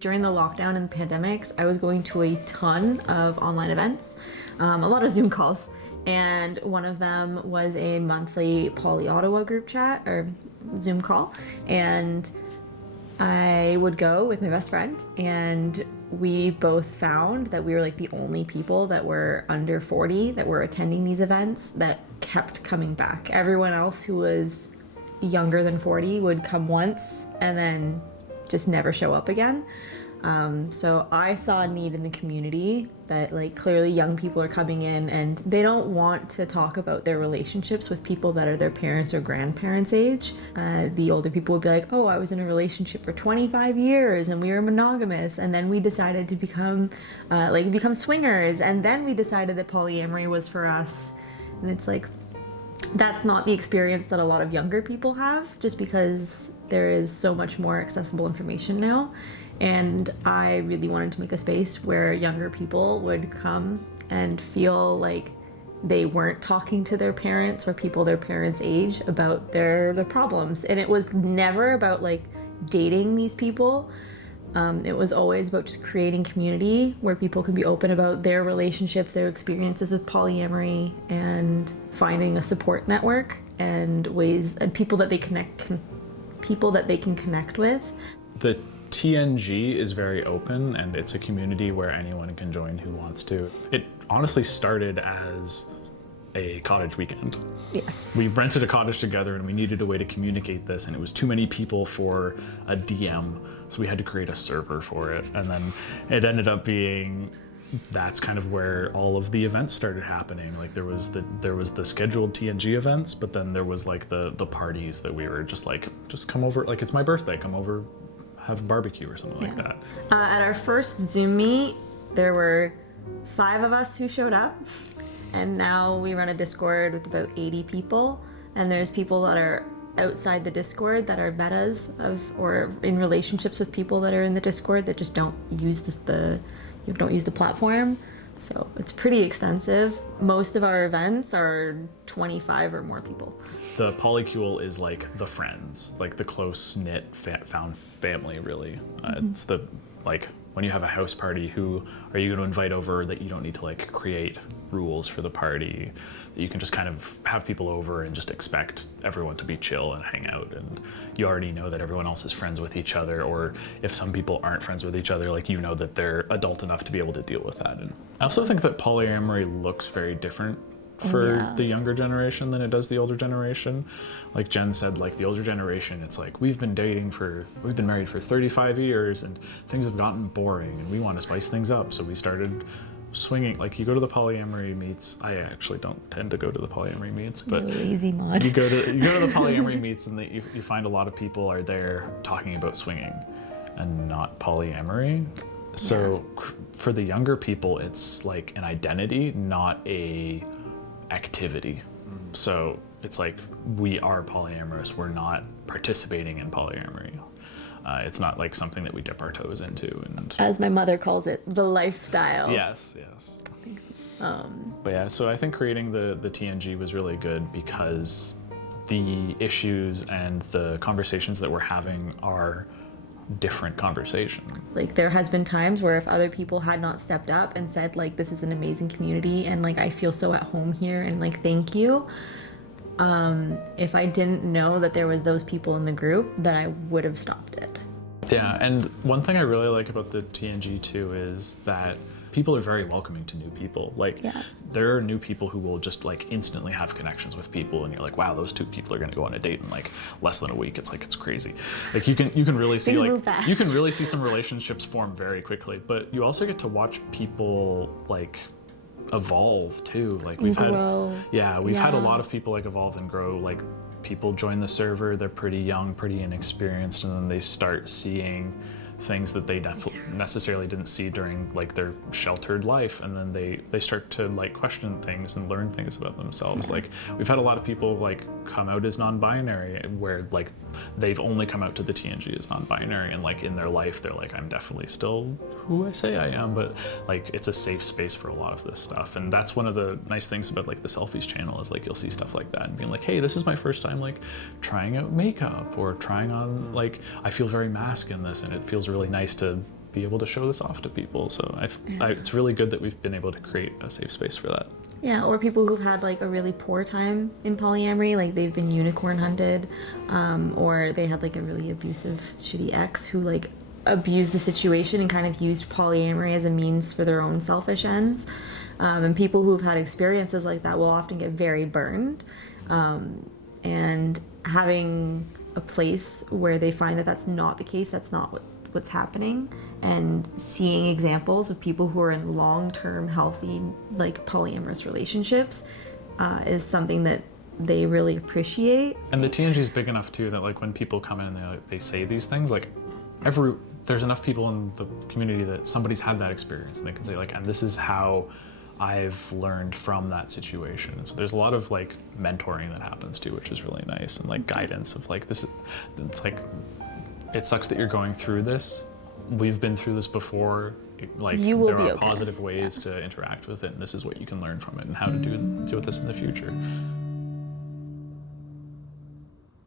During the lockdown and pandemics, I was going to a ton of online events, a lot of Zoom calls, and one of them was a monthly Poly Ottawa group chat or Zoom call, and I would go with my best friend, and we both found that we were like the only people that were under 40 that were attending these events that kept coming back. Everyone else who was younger than 40 would come once and then just never show up again. So I saw a need in the community that like clearly young people are coming in and they don't want to talk about their relationships with people that are their parents or grandparents' age. The older people would be like, oh, I was in a relationship for 25 years and we were monogamous, and then we decided to become swingers, and then we decided that polyamory was for us. And it's like, that's not the experience that a lot of younger people have, just because there is so much more accessible information now. And I really wanted to make a space where younger people would come and feel like they weren't talking to their parents or people their parents' age about their problems. And it was never about like dating these people. It was always about just creating community where people can be open about their relationships, their experiences with polyamory, and finding a support network and ways and people that they can connect with. The TNG is very open, and it's a community where anyone can join who wants to. It honestly started as a cottage weekend. Yes. We rented a cottage together and we needed a way to communicate this, and it was too many people for a DM, so we had to create a server for it. And then it ended up being, that's kind of where all of the events started happening. Like there was the scheduled TNG events, but then there was like the parties that we were just like, just come over, like it's my birthday, come over, have a barbecue or something like that. At our first Zoom meet, there were 5 of us who showed up, and now we run a Discord with about 80 people, and there's people that are outside the Discord that are metas of or in relationships with people that are in the Discord that just don't use the platform. So it's pretty extensive. Most of our events are 25 or more people. The Polycule is like the friends, like the close-knit found family, really. It's the, like, when you have a house party, who are you going to invite over that you don't need to like create rules for the party? You can just kind of have people over and just expect everyone to be chill and hang out, and you already know that everyone else is friends with each other, or if some people aren't friends with each other, like you know that they're adult enough to be able to deal with that. And I also think that polyamory looks very different for the younger generation than it does the older generation. Like Jen said, like the older generation, it's like we've been married for 35 years and things have gotten boring and we want to spice things up, so we started swinging. Like you go to the polyamory meets. I actually don't tend to go to the polyamory meets, but lazy mod. you go to the polyamory meets, and you find a lot of people are there talking about swinging and not polyamory. So for the younger people, it's like an identity, not a activity. So it's like, we are polyamorous, we're not participating in polyamory. It's not like something that we dip our toes into. And as my mother calls it, the lifestyle. Yes. But yeah, so I think creating the TNG was really good because the issues and the conversations that we're having are different conversation. Like there has been times where if other people had not stepped up and said like, this is an amazing community and like I feel so at home here and like thank you, if I didn't know that there was those people in the group, then I would have stopped it. Yeah, and one thing I really like about the TNG too is that people are very welcoming to new people. Like there are new people who will just like instantly have connections with people, and you're like, wow, those 2 people are going to go on a date in like less than a week. It's like, it's crazy. Like you can really see you can really see some relationships form very quickly, but you also get to watch people like evolve too. Like we've had a lot of people like evolve and grow. Like people join the server, they're pretty young, pretty inexperienced, and then they start seeing things that they necessarily didn't see during like their sheltered life, and then they start to like question things and learn things about themselves. Like we've had a lot of people like come out as non-binary, where like they've only come out to the TNG as non-binary, and like in their life they're like, I'm definitely still who I say I am, but like it's a safe space for a lot of this stuff. And that's one of the nice things about like the Selfies channel, is like you'll see stuff like that and being like, hey, this is my first time like trying out makeup, or trying on, like I feel very masc in this and it feels really nice to be able to show this off to people. So it's really good that we've been able to create a safe space for that. Yeah, or people who've had like a really poor time in polyamory, like they've been unicorn hunted, or they had like a really abusive, shitty ex who like abused the situation and kind of used polyamory as a means for their own selfish ends. And people who've had experiences like that will often get very burned. And having a place where they find that that's not the case, that's not what's happening, and seeing examples of people who are in long-term healthy like polyamorous relationships is something that they really appreciate. And the TNG is big enough too that like when people come in and they say these things, like there's enough people in the community that somebody's had that experience and they can say like, and this is how I've learned from that situation. And so there's a lot of like mentoring that happens too, which is really nice, and like guidance of like this. It's like, it sucks that you're going through this. We've been through this before. Like there are positive ways to interact with it, and this is what you can learn from it and how to deal with this in the future.